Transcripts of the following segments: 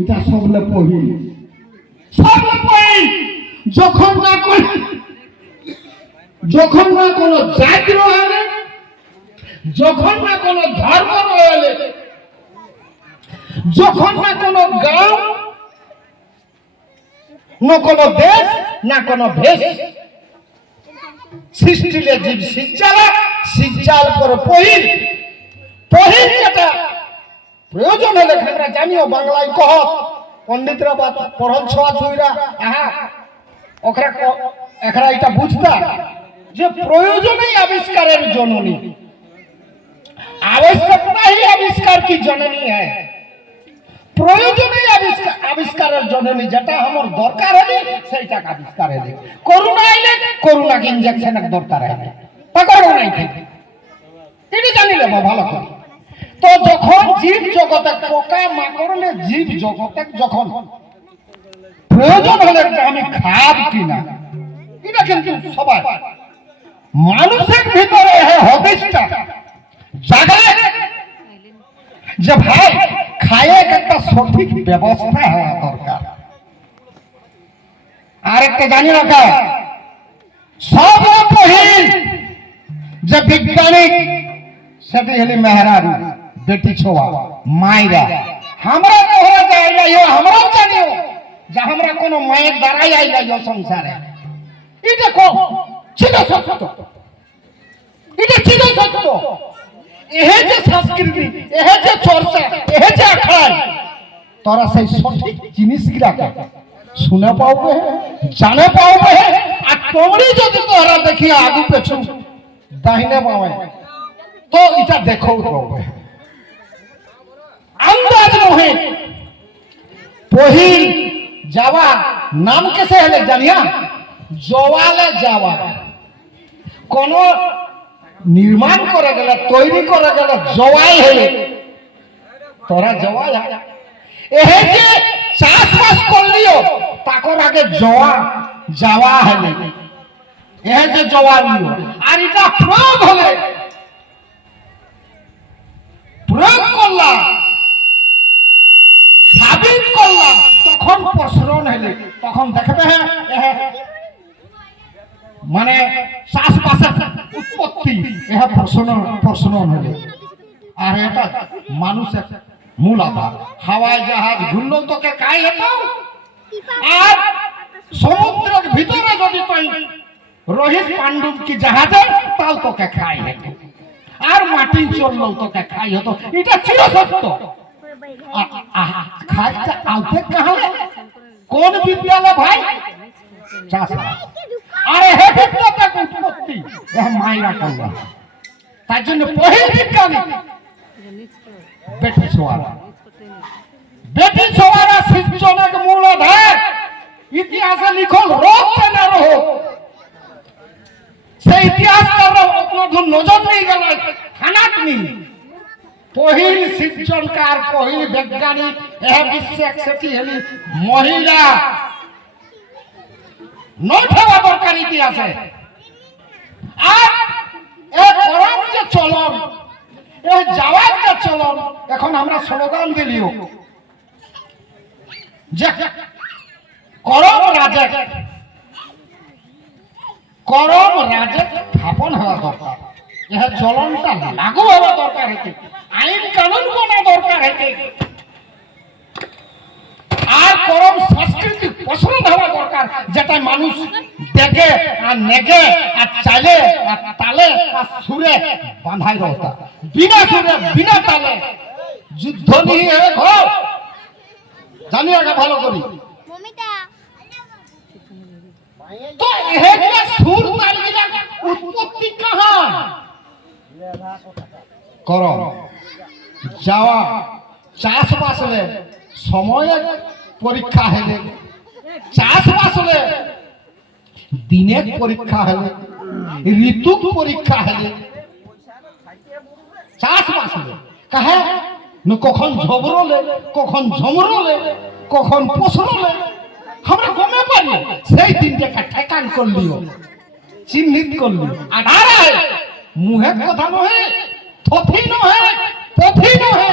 এটা সবলে পহিল সবলে পহিল যখন না কোন যখন না কোনো জাতি রয়েছে যখন না কোনো ধর্ম রয়েছে যখন না কোনো গাঁও, না কোনো দেশ, না কোনো ভেষ। সৃষ্টিলে জীব শিক্ষালা শিক্ষার পর পহিল। পহিল যেটা প্রয়োজন হলে আমরা জানিও বাংলায় কহ পণ্ডিতরা বা পড়ল ছোয়া ছুইরা আহা ওখরা ক- এখরা এটা বুঝতা যে প্রয়োজনেই আবিষ্কারের জননী आवश्यकता ही आविष्कार की जननी है প্রয়োজনে আবিষ্কার আবিষ্কারের জননী যেটা আমার দরকার হলে সেইটা আবিষ্কার হলে করোনা আইলে করোনাকে ইঞ্জেকশনের দরকার হলে তা করোনাই খাইতে এটা জানিলে বা ভালো করে তো যখন জীব জগতে পোকা মাকড়লে জীব জগতে যখন প্রয়োজন হলে আমি খাব কিনা, এটা কিন্তু সবাই মানুষের ভিতরে হদিসটা জাগায় যে ভাই খায়ে একটা সঠিক ব্যবস্থা হওয়া দরকার। আর একটা জানি রাখা সব পহিল যে বিজ্ঞানিক সেটি হলি মেহরারু। বেটি ছোয়া, মাইরা। আমরা তোহরা যাই যাইও আমরাও জানিও যে আমরা কোনো মায়ের দ্বারাই আই যাইও সংসারে। এটা কো, ছিল সত্য। এটা ছিল সত্য। এহে যে সংস্কৃতি, এহে যে চর্চা, এহে যে আখড়াই, তোরা সেই সঠিক জিনিসগুলাকে শুনে পাওবে জানে পাওবে আর তোমরি যদি তোরা দেখি আগু পেছু, দাহিনে পাবে তো এটা দেখো পাবে আন্দাজ নহে পহিল যাওয়া নাম কেসে হলে জানিয়া জওয়ালে যাওয়া। কোন নির্মাণ করে গেলে, তৈরি করে গেলে জওয়াই হয়ে তোরা জওয়া এহে যে চাষবাস করলিও, তাকর আগে জওয়া যাওয়া হলে। এহে যে জওয়া লিও আর এটা প্রয়োগ হলে, প্রয়োগ করলাম সাবিত করলাম। তখন প্রসরণ হলে তখন দেখবে হ্যাঁ মানে চাষবাসের উৎপত্তি, এহা প্রশ্ন প্রশ্ন হলে আর এটা মানুষের মূল আধার। হাওয়ায় জাহাজ ঘুরলেও তোকে কাই হতো আর সমুদ্রের ভিতরে যদি তুই রোহিত পাণ্ডব কি জাহাজে, তাও তোকে খাই হতো আর মাটি চললেও তোকে খাই হতো এটা ছিল সত্য আ- আ- খাইটা আউতে কাহলে কোন বিদ্যালয় ভাই আরে হে বিদ্যাটাকে উৎপত্তি এ মাইরা করলাম তার জন্য পহিল বিজ্ঞানী বেটি ছোয়ারা বেটি ছোয়ারা শিক্ষণের মূল আধার ইতিহাসে লিখল রোগ না রোহ সেই ইতিহাসকার আপনার নজর নিয়ে গেল খানাট নি পহিল শিক্ষণকার পহিল বৈজ্ঞানিক এ বিশ্বে সেটি হলি মহিলা। নঠেবা দরকার ইতিহাসে। আর এ করম যে চলন, এ যাওয়ার যে চলন, এখন আমরা স্লোগান দিলিও। যে করম রাজে করম রাজে স্থাপন হওয়া দরকার। এ চলনটা লাগু হওয়া দরকার হইতে আইন কানুন বনা দরকার হইতে আর করম সংস্কৃতি প্রসারণ হওয়া দরকার যেটা মানুষ দেখে আর নেগে আর চালে আর তালে আর সুরে বাঁধাই রহতা। বিনা সুরে বিনা তালে যুদ্ধ নিয়ে ঘর। জানি আগে ভালো করি। তো এগুলা সুর তালগুলা উৎপত্তি কাহা করম যাওয়া। চাষবাস হলে সময়ে পরীক্ষা হেলে, চাষবাস হলে দিনের পরীক্ষা হেলে ঋতু পরীক্ষা হেলে, চাষবাস হলে। কাহে? কখন ঝবরলে কখন ঝমরলে কখন পসরলে আমরা গমে পারি সেই দিনটাকে ঠেকান করলিও, চিহ্নিত করলি আধার হয় মুহের কথা নহে থথি নহে পথি নহে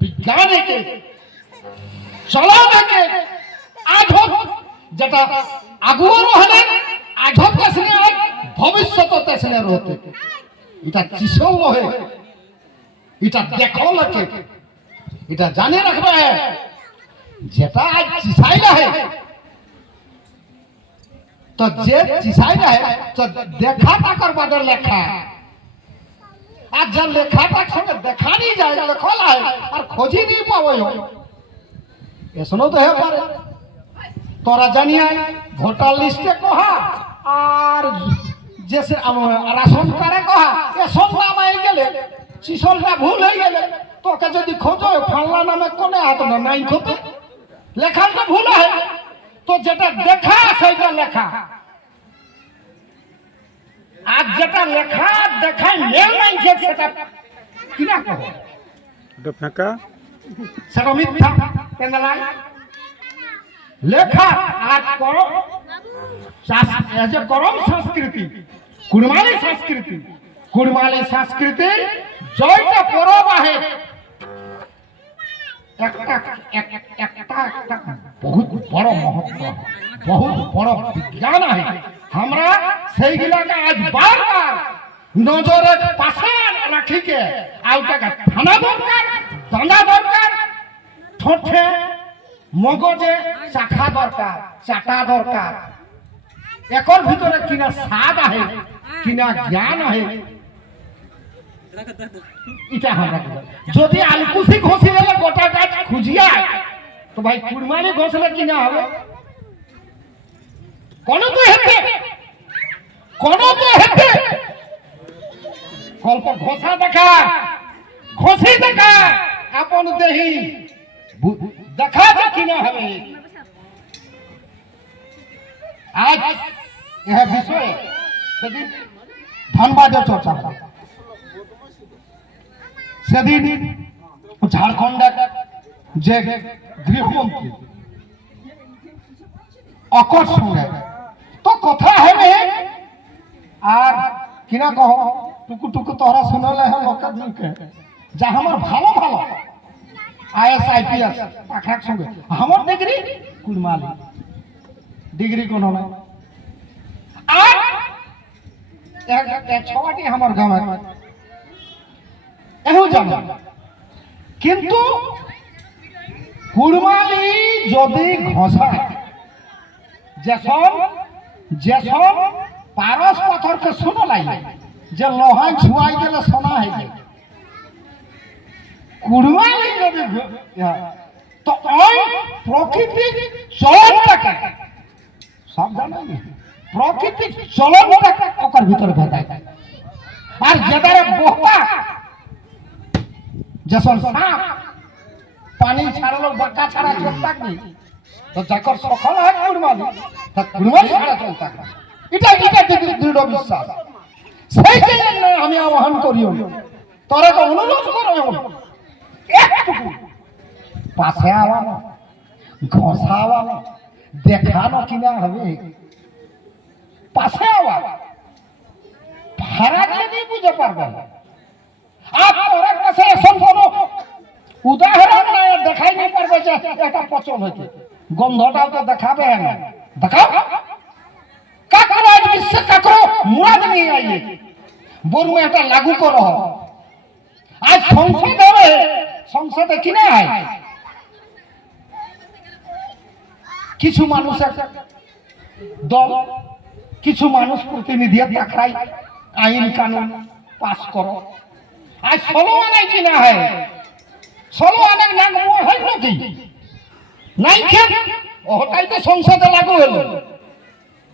বিজ্ঞানীকে চলো দেখে আধক যেটা আগুয়ারও হলে আধক আসলে ভবিষ্যৎ তেসলে রহতে এটা চিসল নহে এটা দেখো লোকে এটা জানে রাখবে যেটা আজ চিসাই রহে তো যে চিসাই রহে তো দেখা দেখাটা করবার লেখা। আর যা লেখাটার সঙ্গে দেখা নিয়ে যায় লেখল হয় আর খোঁজি নিয়ে পাবো এসনো তো হে পারে তোরা জানিয়ে ভোটার লিস্টে কহা, আর যে রাশন কার্ডে কহা এসব নাম হয়ে গেলে শিশলটা ভুল হয়ে গেলে, তোকে যদি খোঁজো ফাল্লা নামে কোনে হাত না নাই খোঁজে। লেখাটা ভুল হয়, তো যেটা দেখা, সেইটা লেখা। আর যেটা লেখা দেখায় মেল নাই যে সেটা। কিনা কহ এটা ফাঁকা সেটা মিথ্যা। কেন লেখা আর করম যে করম সংস্কৃতি কুড়মালি সংস্কৃতি কুড়মালি সংস্কৃতির জয়টা পরব আহে একটা একটা একটা বহুত বড় মহত্ব বহুত বড় বিজ্ঞান আছে আমরা সেইগুলাকে আজ বারবার নজরের পাশে রাখিকে আউটাকে থানা দরকার, দানা দরকার, ঠোঁটে মগজে চাখা দরকার, চাটা দরকার। একর ভিতরে কিনা স্বাদ আহে, কিনা জ্ঞান আহে। আমরা করি। যদি আলকুশি ঘষি গেলে গোটা গাছ খুঁজিয়া, তো ভাই কুড়মালি ঘষলে কিনা হবে? কোন তো হেতে কোন তো হেতে গল্প ঘষা দেখা, ঘষি দেখা, আপন দেহি। বু- দেখা যে কিনা হবে। আজ ইহ বিষয়ে সেদিন ঝাড়খণ্ডের যে গৃহমন্ত্রী অকর সঙ্গে তো কথা হবে আর কিনা কহ, টুকু টুকু তোরা শুনলে হ্যাঁ লোকের মুখে যা আমার ভালো ভালো। আইএস, আইপিএস পাখার সঙ্গে। আমার ডিগ্রি কুড়মালি। ডিগ্রি কোনো না আর ছটি আমার গাঁয়ে এও জানা। কিন্তু কুড়মালি যদি ঘষায় যেসব যেসব পারস পাথরকে শোনো লাগে যে লোহায় ছুয়াই গেলে সোনা হয়ে যায়। কুড়মালি ইয়া, তো ওই প্রকৃতির চলনটাকে সব জানেন প্রকৃতির চলনটাকে ওকর ভিতরে ভেদায় আর যেটারে বোকা যেসব সাপ পানি ছাড়লো বাঁকা ছাড়া চল থাকবে তো যাকর সফল হয় কুরবানি তা কুরবানি ছাড়া চল থাকবে এটা এটা দৃঢ়- বিশ্বাস। সেই জন্য আমি আহ্বান করিও তোরা তো অনুরোধ করো। একটুকু। পাশে আওয়ানো ঘষাওয়ানো দেখানো কিনা হবে। পাশে আওয়া। ভাড়া গেলে বুঝে পারবে না। কাছে এসব কোনো উদাহরণ নাই দেখাই নাই পারবে যে এটা পচন হয়েছে। গন্ধটাও তো দেখাবে না দেখাও। আজ বিশ্বে কাকর মুরাদ নিয়ে আইয়ে বরু এটা লাগু করো। আজ সংসদ হবে সংসদে কিনে আয়। কিছু মানুষের দল, কিছু মানুষ প্রতিনিধি দেখায় আইন কানুন পাস করো। আজ ষোলো আনায় কিনা হয়? ষোলো নাম হয় নাকি? নাই খেয়ে ওটাই তো সংসদে লাগু হলো।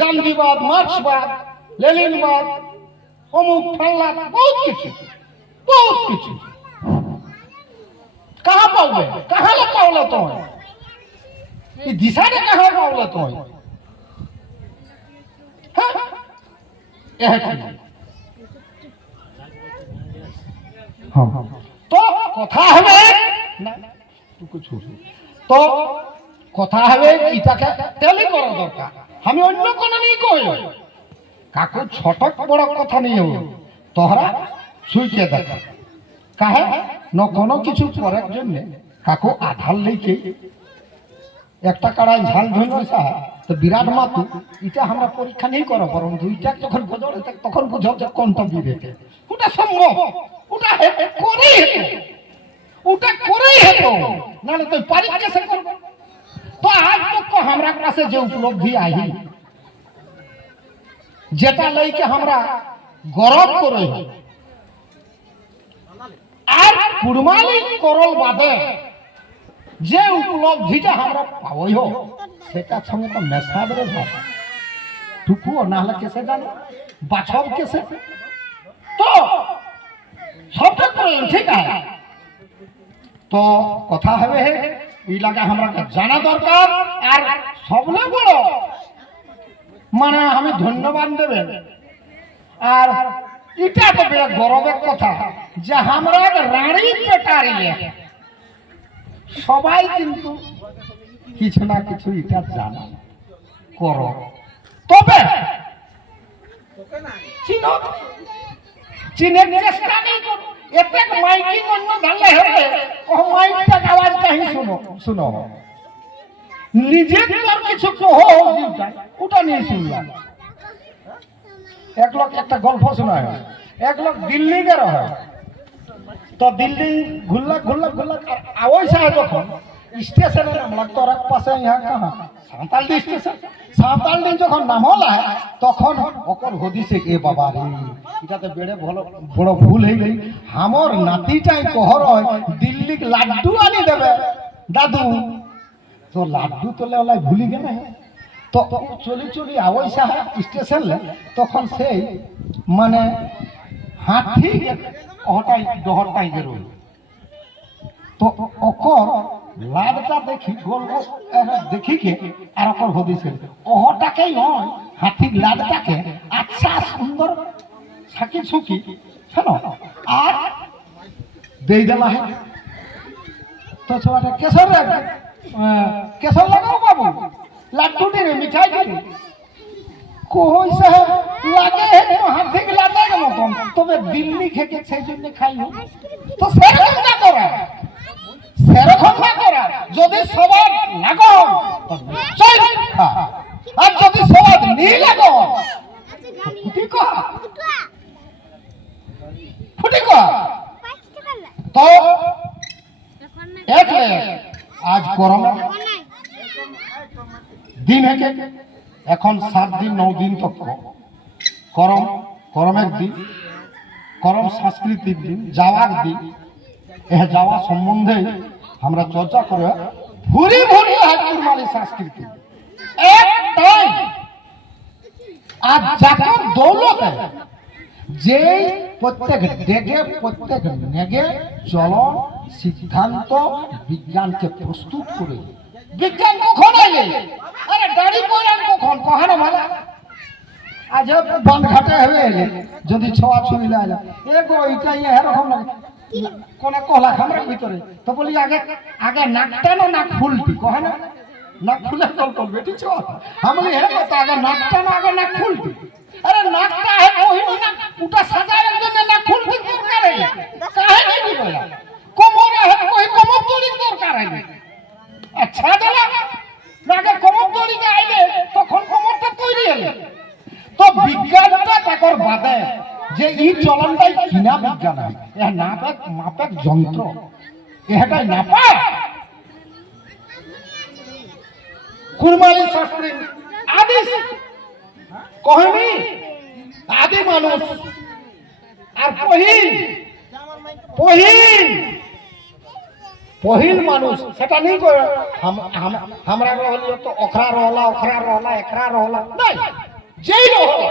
গান্ধীবাদ, মার্ক্সবাদ লেলিনবাদ অমুক ফাল্লাদ বহুত কিছু বহুত কিছু। কাহা পাওবে কাহা লা পাওলা তোমায়? এই দিশারে কাহা পাওলা তোমায়? তো কথা হবে তো কথা হবে, এটাকে টেলি করা দরকার। আমি অন্য কোনো নেই কই? কাকু ছোট বড় কথা নিয়ে তোহরা সুইকে দেখা। কাহে? ন কোনো কিছু করার জন্য কাকু আধার লেকে একটা কাড়াই ঝাল ধরে তো বিরাট মাতু এটা আমরা পরীক্ষা নেই করো, বরং দুইটা যখন বদলে তখন বুঝো যে কোনটা বিবেকে। ওটা সম্ভব? ওটা করেই হেতো। ওটা করেই হেতো। নাহলে তুই পারি কেসে করবে। তো আজ তো हमरा কাছে যে উপলব্ধি আহি যেটা লইকে আমরা গরব করে আর কুড়মালি করল বাদে যে উপলব্ধিটা আমরা পাবই হো সেটার সঙ্গে তো মেশাবে ভাই টুকুও না হলে কেসে জানো বাছব কেসে তো সবটা করে ঠিক আছে তো কথা হবে হে আমরা জানা দরকার আর সবলে বড়। মানে আমি ধন্যবাদ দেবেন। আর এটা তো বিরাট গৌরবের কথা যে আমরা রানী পেটারিয়ে সবাই কিন্তু কিছু না কিছু এটা জানা। করো। তবে চিনো চিনের চেষ্টা নেই করো। এতে মাইকি অন্য ঢালে হবে। ও মাইকটা আওয়াজ কাহি শুনো শুনো। নিজে তোর কিছু কহ, ওটা নিয়ে শুনলাম। এক লোক একটা গল্প শোনা হয় এক লোক দিল্লি গেল। হয় তো দিল্লি ঘুরলা ঘুরলা ঘুরলা আওয়াজ আয় যখন স্টেশনে নামলা তোর পাশে ইহা কাহা সাঁতালডি স্টেশন। সাঁতালডি যখন নামলা তখন ওকর হদিছে, এ বাবা রে, এটাতে বেড়ে ভালো বড় ভুল হয়ে গই আমার নাতিটাই কহর হয় দিল্লি লাড্ডু আনি দেবে। দাদু, তো লাড্ডু তোলে ওলাই ভুলি গেলে। তো চলি চলি স্টেশন তখন সেই মানে হাতি ওটাই ডহরটাই তো অকর লাদটা দেখি গোল দেখিকে আর অকর হদিছে। ওহটাকেই নয়, হাতির লাদটাকে আচ্ছা সুন্দর, সাকি সুকি, শোনো, আর দেই দেলা হে তো ছোয়াটা কেশর রে কেশর লাগাও বাবু লাড্ডুটি রে মিঠাই রে কইছে লাগে তো হাতি লাদার মতন তবে দিল্লি খেকে সেই জন্য খাই হোক তো সেরকম না করা সেরকম না করা যদি সবাই তো নিশ্চয় খা আর যদি সবাই নি লাগো ফুটি কহ ফুটি কহ তো একলে আজ গরম। দিন হেকে এখন সাত দিন, নৌ দিন তক করম করমের দিন করম সাংস্কৃতিক দিন, যাওয়ার দিন, এ যাওয়া সম্বন্ধে আমরা চর্চা করে ভুরি ভুরি হাজুরমালি সংস্কৃতি একটাই, আর জাতির দৌলতে যে প্রত্যেক ডেগে প্রত্যেক নেগে চলন, সিদ্ধান্ত, বিজ্ঞানকে প্রস্তুত করে। বিজ্ঞান কখন এলে আরে দাড়ি পড়ান কখন? কহানো ভালো। আজ বন্ধ ঘাটে হয়ে যদি ছোঁয়া ছুঁই লাইলা এগো এটা ইয়ে এরকম লাগে। কোনে কলা খামরা ভিতরে? তো বলি, আগে আগে নাকটা না নাক ফুলটি কহে না? নাক ফুলে কল করবে ঠিক আছে? আমি বলি হ্যাঁ তো আগে নাকটা না আগে নাক ফুলটি আরে, নাকটা হে কহিনি না উটা সাজায় জন্য নাক ফুলটি দরকার হই কাহে কি বলা কোমরে হে কই কোমর তলি দরকার হই আচ্ছা দাদা আগে কোমর তলিতে আইলে তখন কোমরটা তৈরি হলো তো বিজ্ঞানটা তাকর বাদে যে এই চলনটাই কিনা বিজ্ঞান এ নাপাক, মাপাক যন্ত্র। এটাই নাপাক কুরমালি শাশুড়ি আদি কহেনি, আদি মানুষ। আর পহিল পহিল। পহিল মানুষ, সেটা নেই করে আমরা হলো তো অখরা রহলা অখরা রহলা, একরা রহলা। নাই, যেই রহলা।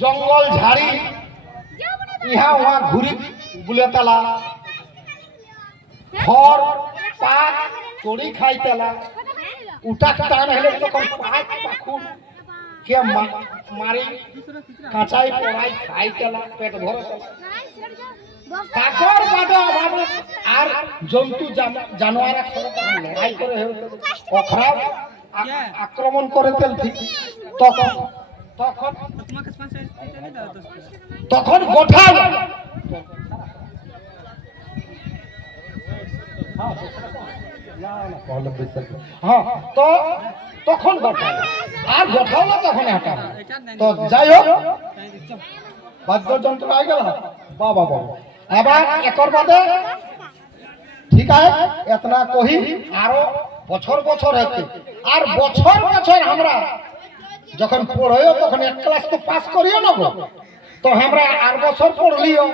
জঙ্গল ঝাড়ি, ইহা উহা ঘুরি বুলে তালা। খড় পাক তড়ি খাইতেলা উটা টান হলে তখন পাক পাখুন, কে মারি, কাঁচাই পড়াই খাইতেলা পেট ভরে তারপর বাদে অভাবে আর জন্তু জান- জানোয়ার লড়াই করে অখরা আক্রমণ করে তেলছি তখন তখন তখন হ্যাঁ তো তখন গোঠাল আর গোঠাল না তখন হাঁটা তো যাই হোক বাদ্যযন্ত্র আই গেল বাবা বাবা। আবার একর বাদে ঠিক আছে এতনা কহি আরও বছর বছর হতে আর বছর বছর আমরা যখন পড়িও তখন এক ক্লাস তো পাস করিও না গো। তো আমরা আর বছর পড়লিও,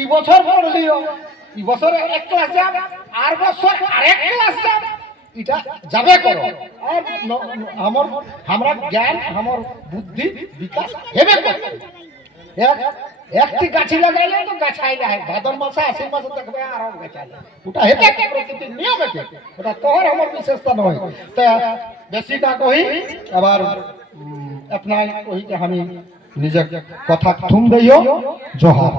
ই বছর পড়লিও, ই বছর এক ক্লাস যাব আর বছর আরেক ক্লাস যাব এটা যাবে করো আর আমার আমরা জ্ঞান, আমার বুদ্ধি বিকাশ হেবে করো এক একটি গাছি লাগাইলে তো গাছাই না ভাদর মাসে, আশ্বিন মাসে দেখবে আর গাছাই ওটা হেতে প্রকৃতির নিয়ম আছে ওটা তোর আমার বিশেষতা নয়। তা বেশি না কহি, আবার উম, আপনার কহি যে আমি নিজের কথা থুম দিও জোহার